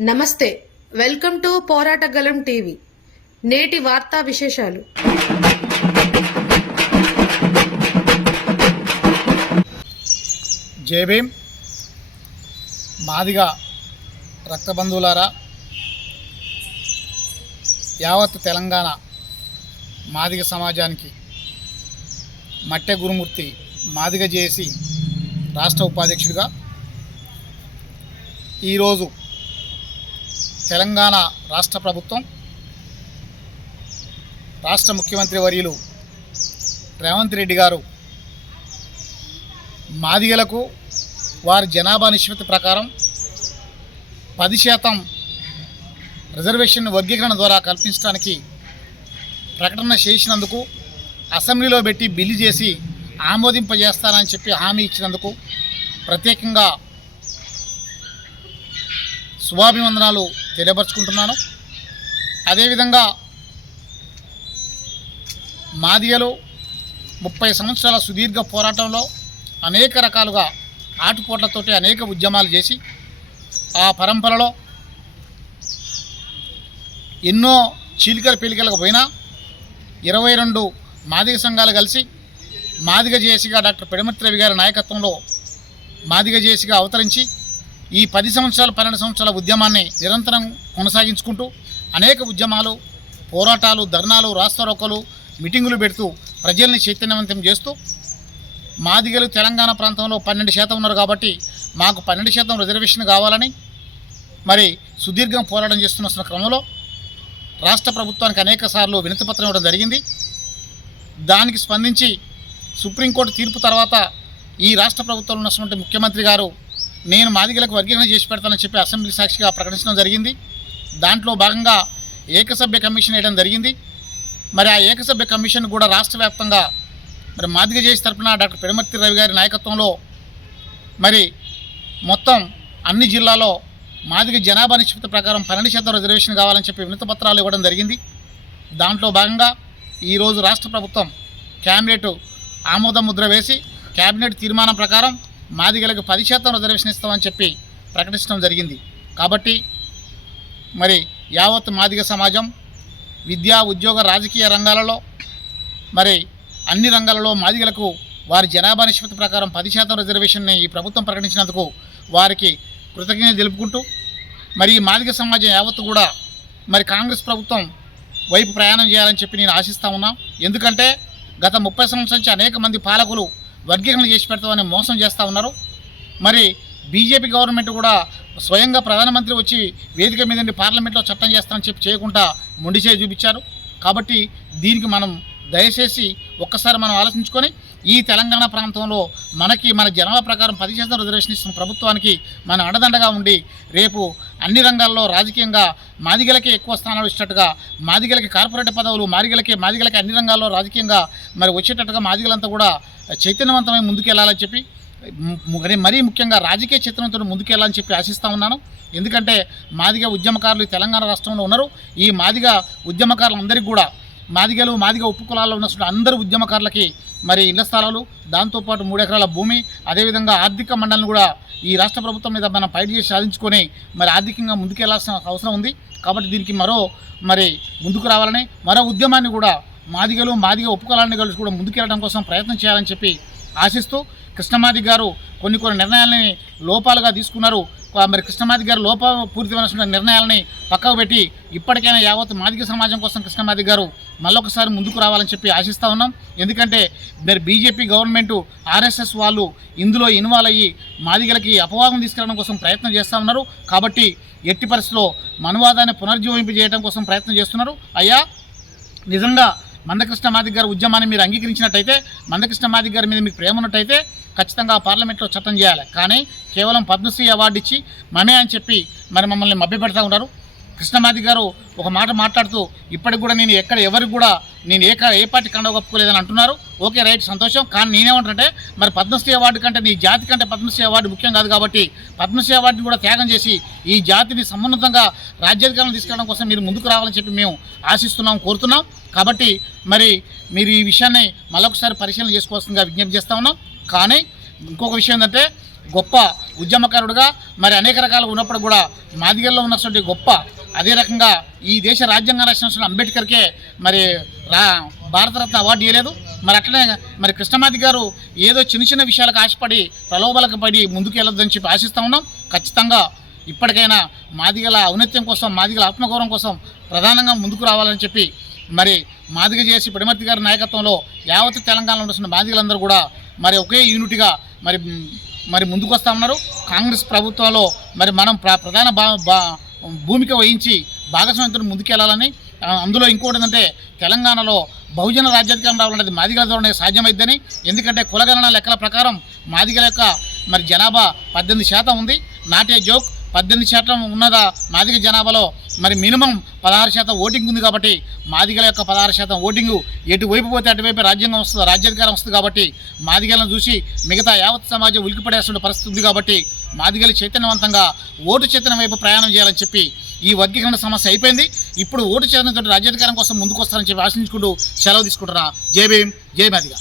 నమస్తే welcome to పోరాటగలం TV. నేటి వార్తా విశేషాలు. జై భీమ్. మాదిగా రక్తబంధువులారా యావత్ తెలంగాణ మాదిగ సమాజానికి మట్టె గురుమూర్తి మాదిగ చేసి రాష్ట్ర ఉపాధ్యక్షుడిగా ఈరోజు తెలంగాణ రాష్ట్ర ప్రభుత్వం రాష్ట్ర ముఖ్యమంత్రి వర్యులు రేవంత్ రెడ్డి గారు మాదిగలకు వారి జనాభా నిష్పత్తి ప్రకారం పది శాతం రిజర్వేషన్ వర్గీకరణ ద్వారా కల్పించడానికి ప్రకటన చేసినందుకు అసెంబ్లీలో పెట్టి బిల్లు చేసి ఆమోదింపజేస్తానని చెప్పి హామీ ఇచ్చినందుకు ప్రత్యేకంగా శుభాభివందనాలు తెలియపరుచుకుంటున్నాను. అదేవిధంగా మాదిగలు ముప్పై సంవత్సరాల సుదీర్ఘ పోరాటంలో అనేక రకాలుగా ఆటుపోట్లతోటి అనేక ఉద్యమాలు చేసి ఆ పరంపరలో ఎన్నో చీలికల పీలికలకు పోయినా ఇరవై రెండు మాదిగ సంఘాలు కలిసి మాదిగ జేసిగా డాక్టర్ పెడమత్రవి గారి నాయకత్వంలో మాదిగ జేసిగా అవతరించి ఈ పది సంవత్సరాలు పన్నెండు సంవత్సరాల ఉద్యమాన్ని నిరంతరం కొనసాగించుకుంటూ అనేక ఉద్యమాలు పోరాటాలు ధర్నాలు రాస్తారోకలు మీటింగులు పెడుతూ ప్రజల్ని చైతన్యవంతం చేస్తూ మాదిగలు తెలంగాణ ప్రాంతంలో పన్నెండు శాతం ఉన్నారు కాబట్టి మాకు పన్నెండు శాతం రిజర్వేషన్ కావాలని మరి సుదీర్ఘం పోరాటం చేస్తున్న క్రమంలో రాష్ట్ర ప్రభుత్వానికి అనేక సార్లు వినతిపత్రం ఇవ్వడం జరిగింది. దానికి స్పందించి సుప్రీంకోర్టు తీర్పు తర్వాత ఈ రాష్ట్ర ప్రభుత్వంలో ఉన్నటువంటి ముఖ్యమంత్రి గారు నేను మాదిగలకు వర్గీకరణ చేసి పెడతానని చెప్పి అసెంబ్లీ సాక్షిగా ప్రకటించడం జరిగింది. దాంట్లో భాగంగా ఏకసభ్య కమిషన్ వేయడం జరిగింది. మరి ఆ ఏకసభ్య కమిషన్ కూడా రాష్ట్ర వ్యాప్తంగా మరి మాదిగ చేసి తరపున డాక్టర్ పెడమర్తి రవి గారి నాయకత్వంలో మరి మొత్తం అన్ని జిల్లాలో మాదిగ జనాభా నిష్పత్తి ప్రకారం పన్నెండు శాతం రిజర్వేషన్ కావాలని చెప్పి వినతి పత్రాలు ఇవ్వడం జరిగింది. దాంట్లో భాగంగా ఈరోజు రాష్ట్ర ప్రభుత్వం క్యాబినెట్ ఆమోద ముద్ర వేసి క్యాబినెట్ తీర్మానం ప్రకారం మాదిగలకు పది శాతం రిజర్వేషన్ ఇస్తామని చెప్పి ప్రకటించడం జరిగింది. కాబట్టి మరి యావత్ మాదిగ సమాజం విద్యా ఉద్యోగ రాజకీయ రంగాలలో మరి అన్ని రంగాలలో మాదిగలకు వారి జనాభా నిష్పత్తి ప్రకారం పది శాతం రిజర్వేషన్ని ఈ ప్రభుత్వం ప్రకటించినందుకు వారికి కృతజ్ఞత తెలుపుకుంటూ మరి ఈ మాదిగ సమాజం యావత్తు కూడా మరి కాంగ్రెస్ ప్రభుత్వం వైపు ప్రయాణం చేయాలని చెప్పి నేను ఆశిస్తా ఉన్నా. ఎందుకంటే గత ముప్పై సంవత్సరాల నుంచి అనేక మంది పాలకులు వర్గీకరణ చేసి పెడతామని మోసం చేస్తూ ఉన్నారు. మరి బీజేపీ గవర్నమెంట్ కూడా స్వయంగా ప్రధానమంత్రి వచ్చి వేదిక మీద నుండి పార్లమెంట్లో చట్టం చేస్తామని చెప్పి చేయకుండా మొండిచే చూపించారు. కాబట్టి దీనికి మనం దయచేసి ఒక్కసారి మనం ఆలోచించుకొని ఈ తెలంగాణ ప్రాంతంలో మనకి మన జనాభా ప్రకారం పది శాతం రిజర్వేషన్ ఇస్తున్న ప్రభుత్వానికి మన అండదండగా ఉండి రేపు అన్ని రంగాల్లో రాజకీయంగా మాదిగలకే ఎక్కువ స్థానాలు ఇచ్చినట్టుగా మాదిగలకి కార్పొరేట్ పదవులు మాదిగలకి మాదిగలకి అన్ని రంగాల్లో రాజకీయంగా మరి వచ్చేటట్టుగా మాదిగలంతా కూడా చైతన్యవంతమై ముందుకెళ్ళాలని చెప్పి మరి మరీ ముఖ్యంగా రాజకీయ చిత్రంతో ముందుకెళ్ళాలని చెప్పి ఆశిస్తా ఉన్నాను. ఎందుకంటే మాదిగ ఉద్యమకారులు తెలంగాణ రాష్ట్రంలో ఉన్నారు. ఈ మాదిగ ఉద్యమకారులందరికీ కూడా మాదిగలు మాదిగ ఉప్పు కులాల్లో ఉన్నటువంటి అందరు ఉద్యమకారులకి మరి ఇళ్ళ స్థలాలు దాంతోపాటు మూడు ఎకరాల భూమి అదేవిధంగా ఆర్థిక మండలిని కూడా ఈ రాష్ట్ర ప్రభుత్వం మీద మనం ఫైట్ చేసి సాధించుకొని మరి ఆర్థికంగా ముందుకెళ్ళాల్సిన అవసరం ఉంది. కాబట్టి దీనికి మరో మరి ముందుకు రావాలని మరో ఉద్యమాన్ని కూడా మాదిగలు మాదిగ ఉపకులాన్ని కలిసి కూడా ముందుకెళ్ళడం కోసం ప్రయత్నం చేయాలని చెప్పి ఆశిస్తూ కృష్ణమాది గారు కొన్ని కొన్ని నిర్ణయాలని లోపాలుగా తీసుకున్నారు. మరి కృష్ణమాది గారు లోపపూరితమైన నిర్ణయాలని పక్కకు పెట్టి ఇప్పటికైనా యావత్ మాదిగ సమాజం కోసం కృష్ణమాది గారు మళ్ళొకసారి ముందుకు రావాలని చెప్పి ఆశిస్తూ ఉన్నాం. ఎందుకంటే మరి బీజేపీ గవర్నమెంట్ ఆర్ఎస్ఎస్ వాళ్ళు ఇందులో ఇన్వాల్వ్ అయ్యి మాదిగలకి అపవాదం తీసుకురావడం కోసం ప్రయత్నం చేస్తూ ఉన్నారు. కాబట్టి ఎట్టి పరిస్థితిలో మనువాదాన్ని పునర్జీవింపజేయడం కోసం ప్రయత్నం చేస్తున్నారు. అయ్యా నిజంగా మందకృష్ణ మాదిక్ గారి ఉద్యమాన్ని మీరు అంగీకరించినట్టయితే మందకృష్ణ మాదిక్ గారి మీద మీకు ప్రేమ ఉన్నట్టయితే ఖచ్చితంగా పార్లమెంట్లో చట్టం చేయాలి. కానీ కేవలం పద్మశ్రీ అవార్డు ఇచ్చి మమే అని చెప్పి మరి మమ్మల్ని మభ్యపెడతా ఉన్నారు. కృష్ణమాది గారు ఒక మాట మాట్లాడుతూ ఇప్పటికి కూడా నేను ఎక్కడ ఎవరికి కూడా నేను ఏ ఏ పార్టీ కండ ఒప్పుకోలేదని అంటున్నారు. ఓకే రైట్ సంతోషం. కానీ నేనేమంటుంటే మరి పద్మశ్రీ అవార్డు కంటే నీ జాతి కంటే పద్మశ్రీ అవార్డు ముఖ్యం కాదు కాబట్టి పద్మశ్రీ అవార్డుని కూడా త్యాగం చేసి ఈ జాతిని సమున్నతంగా రాజ్యాధికారం తీసుకెళ్ళడం కోసం మీరు ముందుకు రావాలని చెప్పి మేము ఆశిస్తున్నాం కోరుతున్నాం. కాబట్టి మరి మీరు ఈ విషయాన్ని మరొకసారి పరిశీలన చేసుకోవాల్సిందిగా విజ్ఞప్తి చేస్తా ఉన్నాం. కానీ ఇంకొక విషయం ఏంటంటే గొప్ప ఉద్యమకారుడుగా మరి అనేక రకాలుగా ఉన్నప్పుడు కూడా మాదిగల్లో ఉన్నటువంటి గొప్ప అదే రకంగా ఈ దేశ రాజ్యాంగ రక్షణ అంబేద్కర్కే మరి రా భారతరత్న అవార్డు ఇవ్వలేదు. మరి అట్లనే మరి కృష్ణమాది గారు ఏదో చిన్న చిన్న విషయాలకు ఆశపడి ప్రలోభాలకు పడి ముందుకు వెళ్ళొద్దని చెప్పి ఆశిస్తూ ఉన్నాం. ఖచ్చితంగా ఇప్పటికైనా మాదిగల ఔన్నత్యం కోసం మాదిగల ఆత్మగౌరవం కోసం ప్రధానంగా ముందుకు రావాలని చెప్పి మరి మాదిగ చేసి పడిమర్తి గారి నాయకత్వంలో యావత్ తెలంగాణలో ఉన్న మాదిగలందరూ కూడా మరి ఒకే యూనిట్గా మరి మరి ముందుకు వస్తా ఉన్నారు. కాంగ్రెస్ ప్రభుత్వంలో మరి మనం ప్ర ప్రధాన బా బా భూమిక వహించి భాగస్వామ్యంతో ముందుకెళ్ళాలని అందులో ఇంకోటి ఏంటంటే తెలంగాణలో బహుజన రాజ్యాధికారం రావాలనేది మాదిగల ద్వారానే సాధ్యమైద్దని ఎందుకంటే కులగణన లెక్కల ప్రకారం మాదిగల యొక్క మరి జనాభా పద్దెనిమిది శాతం ఉంది. నాటే జోక్ పద్దెనిమిది శాతం ఉన్నదా మాదిగ జనాభాలో మరి మినిమం పదహారు శాతం ఓటింగ్ ఉంది కాబట్టి మాదిగల యొక్క పదహారు శాతం ఓటింగు ఎటువైపు పోతే అటువైపు రాజ్యాంగం వస్తుంది రాజ్యాధికారం వస్తుంది కాబట్టి మాదిగలను చూసి మిగతా యావత్ సమాజం ఉలికిపడేసిన పరిస్థితి ఉంది కాబట్టి మాదిగలు చైతన్యవంతంగా ఓటు చైతన్యం వైపు ప్రయాణం చేయాలని చెప్పి ఈ వర్గీకరణ సమస్య అయిపోయింది. ఇప్పుడు ఓటు చైతన్యంతో రాజ్యాధికారం కోసం ముందుకు వస్తారని చెప్పి ఆశించుకుంటూ సెలవు తీసుకుంటున్నా. జై భీం జై మాదిగ.